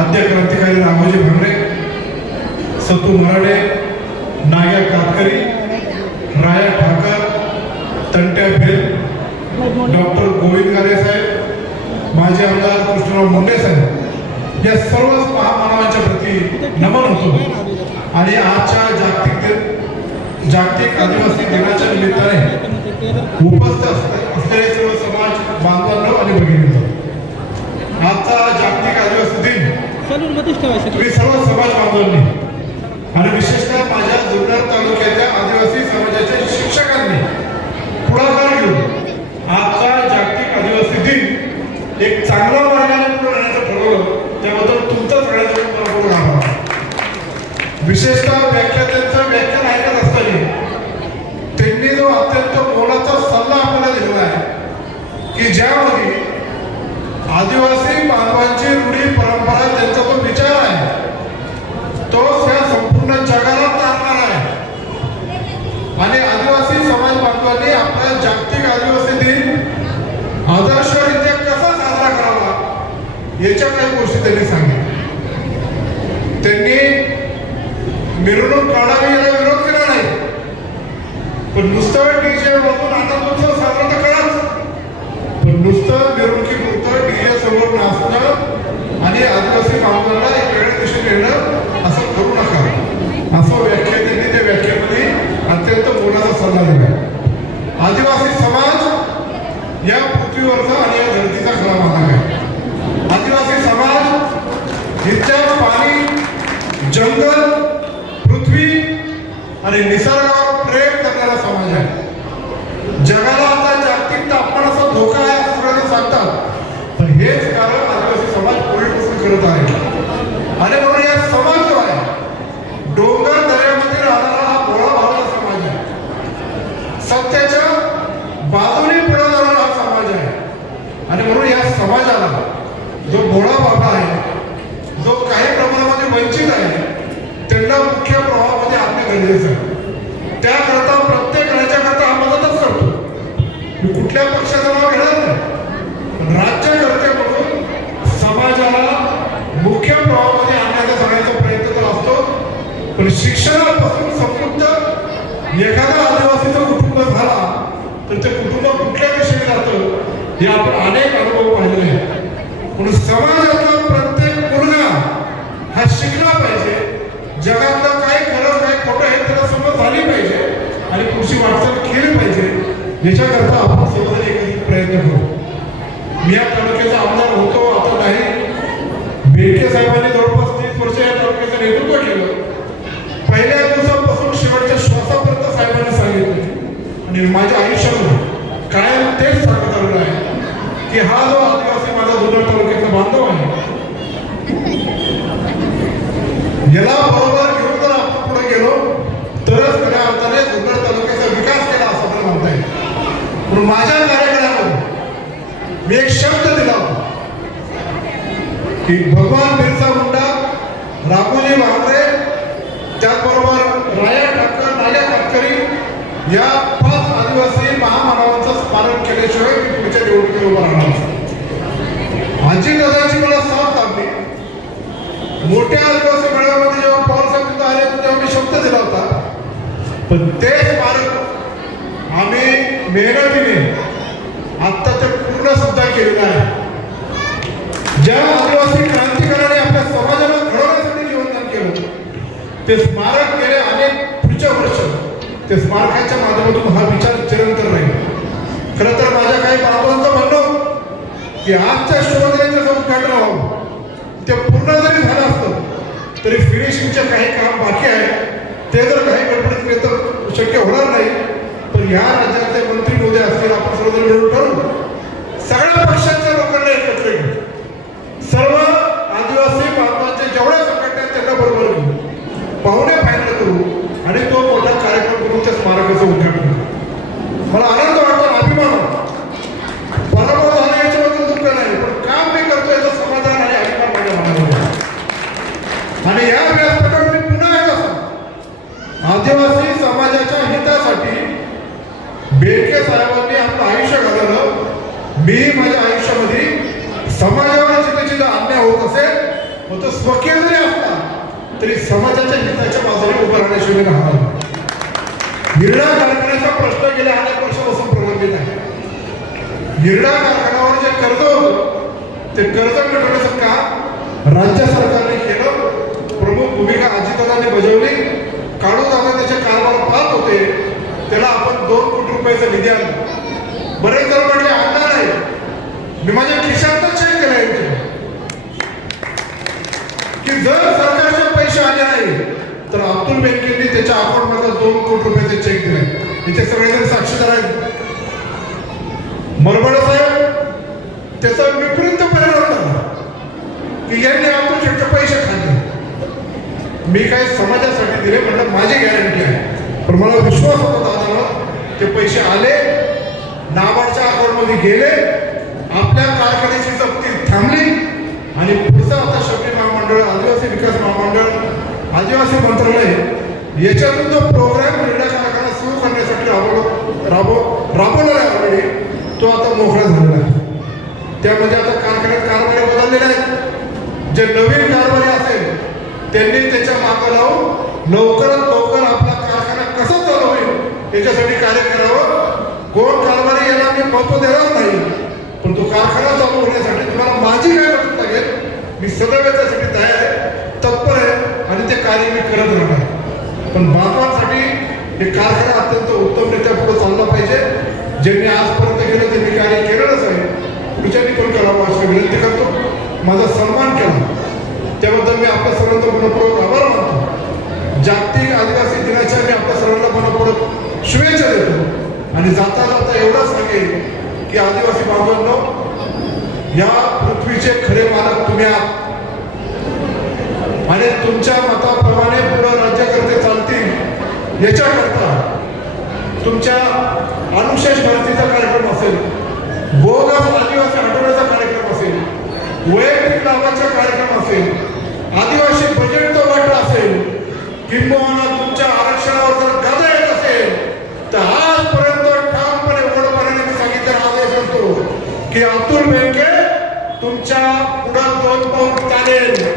आद्य क्रांतिकारी रामोजी भांगरे सतू मराडे नाग्या कातकरी राया ठाकर तंट्या भेल डॉक्टर गोविंद गारे साहेब माजी आमदार कृष्णराव मुंडे साहेब या सर्वच महामानवांच्या प्रती नमन होतो. आणि आजच्या जागतिक जागतिक आदिवासी दिनाच्या निमित्ताने उपस्थित असलेले सर्व समाज बांधवांना आणि भगिनींनो आजचा जागतिक चालून मध्येच ठेवायचं. तुम्ही सर्व समाज बांधवांनी आणि विशेषतः माझ्या जुन्नर तालुक्याच्या आदिवासी समाजाच्या शिक्षकांनी पुढाकार घेऊन आजचा जागतिक आदिवासी दिन एक चांगला मार्गाने पुढे नेण्याचं ठरवलं. त्याबद्दल तुमचा सगळ्यांचा मी मनपूर्वक आभार. विशेषतः व्याख्यात्यांचं व्याख्यान ऐकत असताना त्यांनी जो अत्यंत मोलाचा सल्ला आपल्याला दिलेला आहे की ज्यामध्ये आदिवासी त्यांचा जो विचार आहे. तो त्या संपूर्ण जगाला चालणार आहे. आणि आदिवासी समाज बांधवांनी आपला जागतिक आदिवासी दिन आदर्शरित्या कसा साजरा करावा याच्या काही गोष्टी त्यांनी सांगितल्या त्यांनी मिरवणूक काढावी याला विरोध केला नाही पण नुसतं डीजे वाजून आता उत्सव साजरा तर कराच पण नुसतं मिरवणुकीपुरतं डीजे समोर नाचणं आणि आदिवासी बांधवांना एक वेगळ्या दिशेने नेणं असं करू नका असं व्याख्या त्यांनी त्या व्याख्येमध्ये अत्यंत मोलाचा सल्ला दिला आदिवासी समाज या पृथ्वीवरचा आणि या धरतीचा खरा मालक आहे आदिवासी समाज इथल्या पाणी जंगल पृथ्वी आणि निसर्गावर प्रेम करणारा समाज आहे. जगाला आता जागतिक असा धोका आहे असं सांगतात. पण हेच कारण आदिवासी समाज पूर्वीपासून करत आहे आणि म्हणून या समाज जो आहे डोंगर दऱ्यामध्ये राहणारा हा भोळा भावाचा समाज आहे सत्याच्या बाजूने पुढे जाणारा हा समाज आहे आणि म्हणून या समाजाला जो भोळा बाबा आहे जो काही प्रमाणामध्ये वंचित आहे त्यांना मुख्य प्रवाहामध्ये आणणे गरजेचं आहे त्याकरता प्रत्येक राज्याकरता हा मदतच करतो मी कुठल्या पक्षाचं नाव घेणार नाही पण राज्यकर्ते म्हणून समाजाला मुख्य प्रवाहामध्ये आणण्याचा सगळ्यांचा प्रयत्न तर असतो पण शिक्षणापासून समृद्ध एखादा आदिवासीचं कुटुंब झाला तर ते कुटुंब कुठल्या दिशेने जातं हे आपण अनेक अनुभव पाहिलेले आहेत. म्हणून समाजातला प्रत्येक मुलगा हा शिकला पाहिजे. जगातलं काय खरं काय खोटं हे त्याला समज झाली पाहिजे आणि पुढची वाटचाल केली पाहिजे. याच्याकरता आपण सांगितले आणि माझ्या आयुष्यामध्ये कायम तेच सांगत आलेलं आहे की हा जो आदिवासी माझा जुन्नर तालुक्यातला बांधव आहे याला बरोबर घेऊन जर आपण पुढे गेलो तरच खऱ्या अर्थाने जुन्नर तालुक्याचा विकास केला असं मला म्हणता येईल म्हणून माझ्या कार्यक्रमावर मी एक शब्द दिला होता की भगवान बिरसा मुंडा राघोजी भांगरे केल्याशिवाय मी पुढच्या निवडणुकीत उभा राहणार माझी आजी दादाची मला साथ लाभली मोठ्या आदिवासी मेळाव्यामध्ये जेव्हा पवार साहेब तिथं आले तेव्हा मी शब्द दिला होता. पण ते स्मारक आम्ही मेहनतीने आत्ता ते पूर्ण सुद्धा केलेलं आहे. ज्या आदिवासी क्रांतिकाराने आपल्या समाजाला घडवण्यासाठी जीवनदान केलं ते स्मारक गेले अनेक पुढच्या वर्ष. ते स्मारकाच्या माध्यमातून हा विचार चिरंतर राहील खरं तर माझ्या काही बाबांचं म्हणणं होतं की आजच्या शिवसेनेचं जे उद्घाटन व्हावं ते पूर्ण जरी झालं असतं तरी फिनिशिंगचे काही काम बाकी आहे. ते जर काही गडबडीत तर शक्य होणार नाही. पण ह्या राज्यात बेडके साहेबांनी आपलं आयुष्य घालवलं. मी माझ्या आयुष्यामध्ये समाजावर जिथे जिथे अन्याय होत असेल मग तो स्वकीय जरी असला तरी समाजाच्या हिताच्या बाजूने उभं राहण्याशिवाय राहणार निर्णय कारखान्याचा प्रश्न गेल्या अनेक वर्षापासून प्रलंबित आहे. निर्णय कारखान्यावर जे कर्ज होत ते कर्ज मिळवण्याचं काम राज्य सरकारने केलं. प्रमुख भूमिका अजितदादांनी बजावली. काढून जाता त्याचे कारभार पाहत होते. त्याला आपण दोन कोटी रुपयाचा निधी आणला. बरेच जण म्हटले आणला नाही. मी माझ्या खिशातच चेक केलाय की जर सरकारचे पैसे आले नाही तर अब्दुल बँकेने त्याच्या अकाउंट दोन कोटी रुपयाचे चेक दिले. इथे सगळेजण साक्षीदार आहेत. मरबड साहेब त्याचा विपरीत परिणाम झाला. की यांनी अब्दुल शेठचे पैसे खाल्ले. मी काय समाजासाठी दिले म्हणलं माझी गॅरंटी आहे. पण मला विश्वास होता ते पैसे आले नाबार्डच्या अकाउंटमध्ये गेले आपल्या कारखान्याची जप्ती थांबली आणि पुढचं आता शबरी महामंडळ आदिवासी विकास महामंडळ आदिवासी मंत्रालय याच्यातून जो प्रोग्राम क्रीडा कारखाना सुरू करण्यासाठी राबवलो राबव राबवलेला आहे ऑलरेडी तो आता मोकळा झालेला आहे. त्यामध्ये आता कारखान्यात कारभारी बदललेले आहेत. जे नवीन कारभारी असेल त्यांनी त्याच्या मागं लावून लवकरात लवकर आपला कारखाना कसा चालू होईल याच्यासाठी कार्य करावं कोण कारभारी याला मी महत्त्व देणार नाही. पण तो कारखाना चालू होण्यासाठी तुम्हाला माझी काय मदत लागेल? मी सदैव त्यासाठी तयार आहे तत्पर आहे आणि ते कार्य मी करत राहणार पण बांधवांसाठी हे कारखाना अत्यंत उत्तमरित्या पुढे चालला पाहिजे. ज्यांनी आजपर्यंत केलं त्यांनी कार्य केलेलंच आहे. पुढच्यांनी पण करावं अशी विनंती करतो. माझा सन्मान केला. त्याबद्दल मी आपल्या सर्वांचा मनपूर्वक आभार मानतो. जागतिक आदिवासी दिनाच्या मी आपल्या सर्वांना मनपूर्वक शुभेच्छा देतो. आणि जाता जाता एवढं सांगेल की आदिवासी बांधवांनो या पृथ्वीचे खरे मालक तुम्ही आहात. आणि तुमच्या मताप्रमाणे पुढे राज्यकर्ते चालतील. याच्याकरता तुमच्या अनुशेष भरतीचा कार्यक्रम असेल बोगस आदिवासी हटवण्याचा कार्यक्रम असेल वैयक्तिक लाभाचा कार्यक्रम असेल आदिवासी बजेटचा वाटा असेल किंबहुना तुमच्या आरक्षणावर जर गाजा येत असेल तर आजपर्यंत ठामपणे उघडपणे मी सांगितलं आदेश असतो की अब्दुल